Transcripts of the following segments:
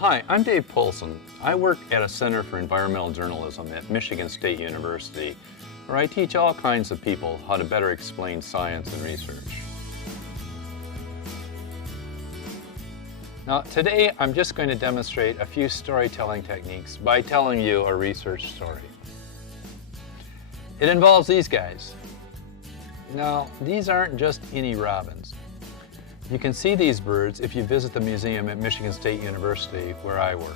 Hi, I'm Dave Polson. I work at a Center for Environmental Journalism at Michigan State University, where I teach all kinds of people how to better explain science and research. Now, today I'm just going to demonstrate a few storytelling techniques by telling you a research story. It involves these guys. Now, these aren't just any robins. You can see these birds if you visit the museum at Michigan State University, where I work.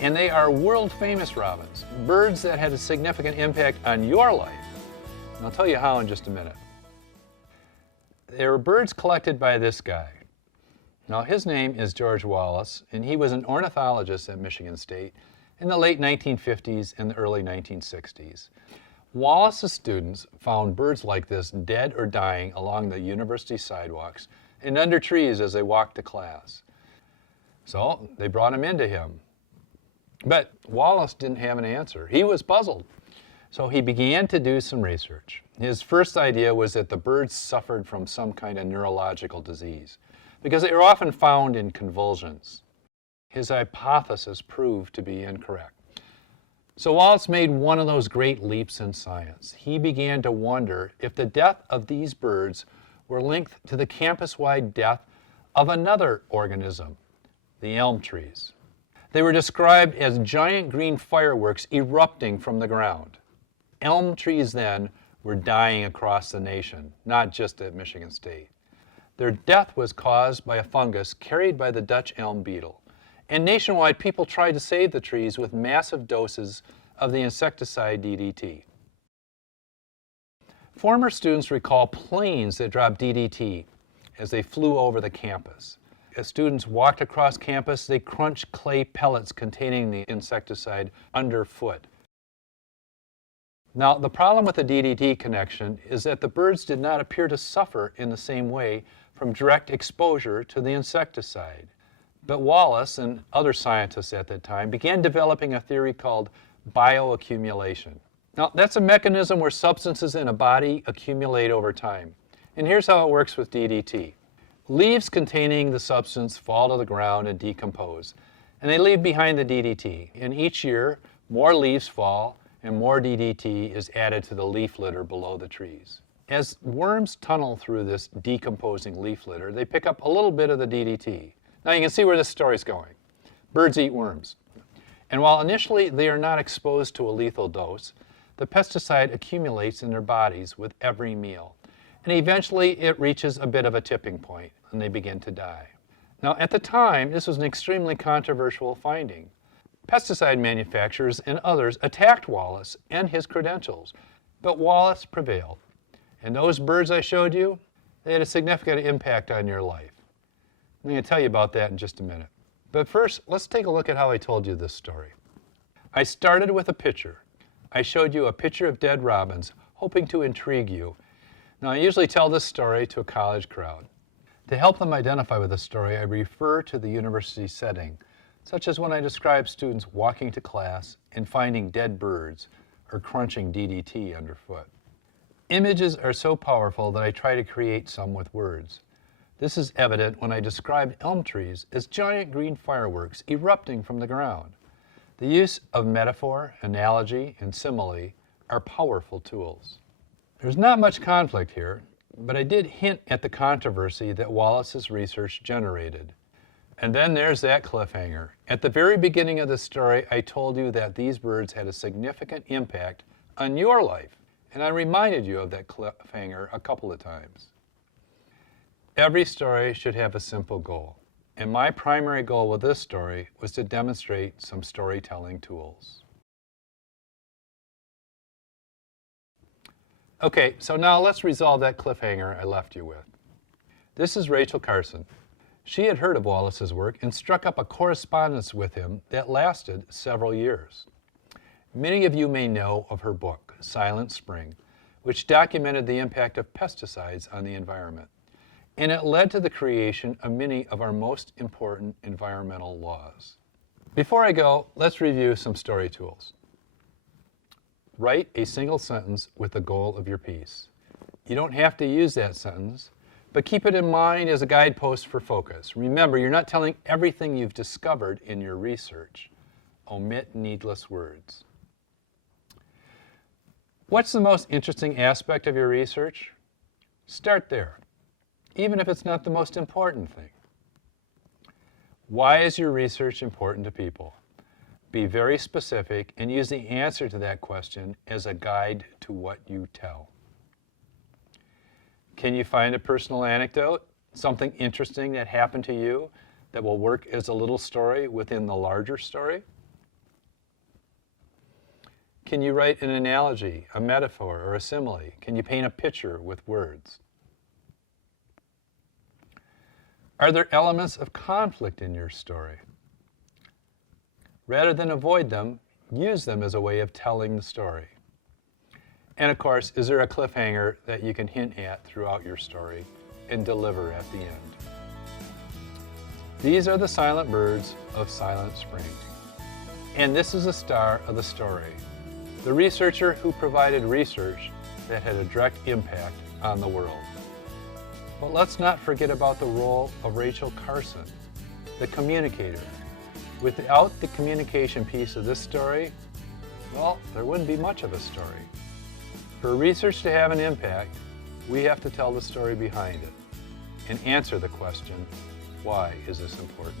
And they are world-famous robins, birds that had a significant impact on your life. And I'll tell you how in just a minute. They were birds collected by this guy. Now, his name is George Wallace, and he was an ornithologist at Michigan State in the late 1950s and the early 1960s. Wallace's students found birds like this dead or dying along the university sidewalks and under trees as they walked to class. So they brought him into him. But Wallace didn't have an answer. He was puzzled. So he began to do some research. His first idea was that the birds suffered from some kind of neurological disease, because they were often found in convulsions. His hypothesis proved to be incorrect. So Wallace made one of those great leaps in science. He began to wonder if the death of these birds were linked to the campus-wide death of another organism, the elm trees. They were described as giant green fireworks erupting from the ground. Elm trees then were dying across the nation, not just at Michigan State. Their death was caused by a fungus carried by the Dutch elm beetle. And nationwide, people tried to save the trees with massive doses of the insecticide DDT. Former students recall planes that dropped DDT as they flew over the campus. As students walked across campus, they crunched clay pellets containing the insecticide underfoot. Now, the problem with the DDT connection is that the birds did not appear to suffer in the same way from direct exposure to the insecticide. But Wallace and other scientists at that time began developing a theory called bioaccumulation. Now, that's a mechanism where substances in a body accumulate over time. And here's how it works with DDT. Leaves containing the substance fall to the ground and decompose, and they leave behind the DDT. And each year, more leaves fall and more DDT is added to the leaf litter below the trees. As worms tunnel through this decomposing leaf litter, they pick up a little bit of the DDT. Now you can see where this story's going. Birds eat worms. And while initially they are not exposed to a lethal dose, the pesticide accumulates in their bodies with every meal. And eventually it reaches a bit of a tipping point and they begin to die. Now at the time, this was an extremely controversial finding. Pesticide manufacturers and others attacked Wallace and his credentials, but Wallace prevailed. And those birds I showed you, they had a significant impact on your life. I'm going to tell you about that in just a minute. But first, let's take a look at how I told you this story. I started with a picture. I showed you a picture of dead robins, hoping to intrigue you. Now, I usually tell this story to a college crowd. To help them identify with the story, I refer to the university setting, such as when I describe students walking to class and finding dead birds or crunching DDT underfoot. Images are so powerful that I try to create some with words. This is evident when I describe elm trees as giant green fireworks erupting from the ground. The use of metaphor, analogy, and simile are powerful tools. There's not much conflict here, but I did hint at the controversy that Wallace's research generated. And then there's that cliffhanger. At the very beginning of the story, I told you that these birds had a significant impact on your life, and I reminded you of that cliffhanger a couple of times. Every story should have a simple goal, and my primary goal with this story was to demonstrate some storytelling tools. Okay, so now let's resolve that cliffhanger I left you with. This is Rachel Carson. She had heard of Wallace's work and struck up a correspondence with him that lasted several years. Many of you may know of her book, Silent Spring, which documented the impact of pesticides on the environment. And it led to the creation of many of our most important environmental laws. Before I go, let's review some story tools. Write a single sentence with the goal of your piece. You don't have to use that sentence, but keep it in mind as a guidepost for focus. Remember, you're not telling everything you've discovered in your research. Omit needless words. What's the most interesting aspect of your research? Start there, even if it's not the most important thing. Why is your research important to people? Be very specific and use the answer to that question as a guide to what you tell. Can you find a personal anecdote, something interesting that happened to you that will work as a little story within the larger story? Can you write an analogy, a metaphor, or a simile? Can you paint a picture with words? Are there elements of conflict in your story? Rather than avoid them, use them as a way of telling the story. And of course, is there a cliffhanger that you can hint at throughout your story and deliver at the end? These are the silent birds of Silent Spring. And this is the star of the story, the researcher who provided research that had a direct impact on the world. But let's not forget about the role of Rachel Carson, the communicator. Without the communication piece of this story, well, there wouldn't be much of a story. For research to have an impact, we have to tell the story behind it and answer the question, why is this important?